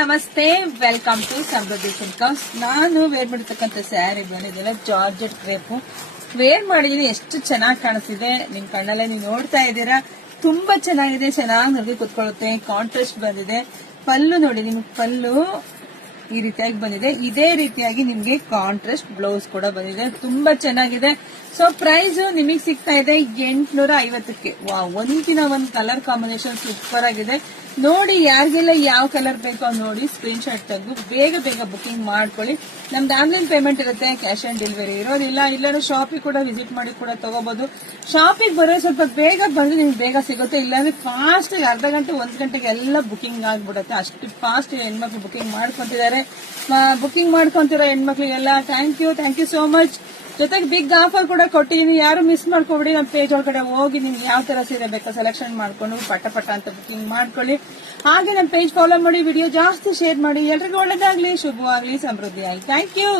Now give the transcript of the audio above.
ನಮಸ್ತೆ, welcome to Samriddhi silk house. ನಾನು wear ಮಾಡಿರ್ತಕ್ಕಂಥ ಸ್ಯಾರಿ ಬಂದಿದ್ದೆಲ್ಲ ಜಾರ್ಜೆಟ್ ಕ್ರೇಪು ವೇರ್ ಮಾಡಿದೀನಿ. ಎಷ್ಟು ಚೆನ್ನಾಗಿ ಕಾಣಿಸ್ತಿದೆ, ನಿಮ್ ಕಣ್ಣಲ್ಲೇ ನೀವು ನೋಡ್ತಾ ಇದ್ದೀರಾ. ತುಂಬಾ ಚೆನ್ನಾಗಿದೆ, ಚೆನ್ನಾಗಿ ನೋಡಿ ಕುತ್ಕೊಳ್ಳುತ್ತೆ. ಕಾಂಟ್ರಾಸ್ಟ್ ಬಂದಿದೆ. ಪಲ್ಲು ನೋಡಿ, ನಿಮ್ಗೆ ಪಲ್ಲು ಈ ರೀತಿಯಾಗಿ ಬಂದಿದೆ. ಇದೇ ರೀತಿಯಾಗಿ ನಿಮ್ಗೆ ಕಾಂಟ್ರಾಸ್ಟ್ ಬ್ಲೌಸ್ ಕೂಡ ಬಂದಿದೆ. ತುಂಬಾ ಚೆನ್ನಾಗಿದೆ. ಸೊ ಪ್ರೈಸ್ ನಿಮಗೆ ಸಿಗ್ತಾ ಇದೆ 850ಕ್ಕೆ. ಒಂದಿನ ಒಂದ್ ಕಲರ್ ಕಾಂಬಿನೇಷನ್ ಸೂಪರ್ ಆಗಿದೆ. ನೋಡಿ, ಯಾರಿಗೆಲ್ಲ ಯಾವ ಕಲರ್ ಬೇಕೋ ನೋಡಿ ಸ್ಕ್ರೀನ್ ಶಾಟ್ ತೆಗೆದು ಬೇಗ ಬೇಗ ಬುಕಿಂಗ್ ಮಾಡ್ಕೊಳ್ಳಿ. ನಮ್ದು ಆನ್ಲೈನ್ ಪೇಮೆಂಟ್ ಇರುತ್ತೆ, ಕ್ಯಾಶ್ ಆನ್ ಡೆಲಿವರಿ ಇರೋದಿಲ್ಲ. ಇಲ್ಲಾಂದ್ರೆ ಶಾಪಿಗೆ ಕೂಡ ವಿಸಿಟ್ ಮಾಡಿ ಕೂಡ ತಗೋಬಹುದು. ಶಾಪಿಗೆ ಬರೋ ಸ್ವಲ್ಪ ಬೇಗ ಬಂದ್ರೆ ನಿಮ್ಗೆ ಬೇಗ ಸಿಗುತ್ತೆ. ಇಲ್ಲಾಂದ್ರೆ ಫಾಸ್ಟ್ ಅರ್ಧ ಗಂಟೆ 1 ಗಂಟೆಗೆ ಎಲ್ಲ ಬುಕಿಂಗ್ ಆಗ್ಬಿಡುತ್ತೆ. ಅಷ್ಟು ಫಾಸ್ಟ್ ಹೆಣ್ಮಕ್ಳು ಬುಕಿಂಗ್ ಮಾಡ್ಕೊಂತಿದ್ದಾರೆ. ಬುಕಿಂಗ್ ಮಾಡ್ಕೊಂತಿರೋ ಹೆಣ್ಮಕ್ಳಿಗೆಲ್ಲ ಥ್ಯಾಂಕ್ ಯು ಸೋ ಮಚ್. ಜೊತೆಗೆ ಬಿಗ್ ಆಫರ್ ಕೂಡ ಕೊಟ್ಟಿದ್ದೀನಿ. ಯಾರು ಮಿಸ್ ಮಾಡ್ಕೊಬಿಡಿ. ನಮ್ಮ ಪೇಜ್ ಒಳಗಡೆ ಹೋಗಿ ನಿಮ್ಗೆ ಯಾವ ತರ ಸೀರೆ ಬೇಕೋ ಸೆಲೆಕ್ಷನ್ ಮಾಡ್ಕೊಂಡು ಪಟ ಅಂತ ಬುಕಿಂಗ್ ಮಾಡ್ಕೊಳ್ಳಿ. ಹಾಗೆ ನಮ್ಮ ಪೇಜ್ ಫಾಲೋ ಮಾಡಿ, ವಿಡಿಯೋ ಜಾಸ್ತಿ ಶೇರ್ ಮಾಡಿ. ಎಲ್ರಿಗೂ ಒಳ್ಳೇದಾಗ್ಲಿ, ಶುಭವಾಗ್ಲಿ, ಸಮೃದ್ಧಿ ಆಗಿ. Thank you.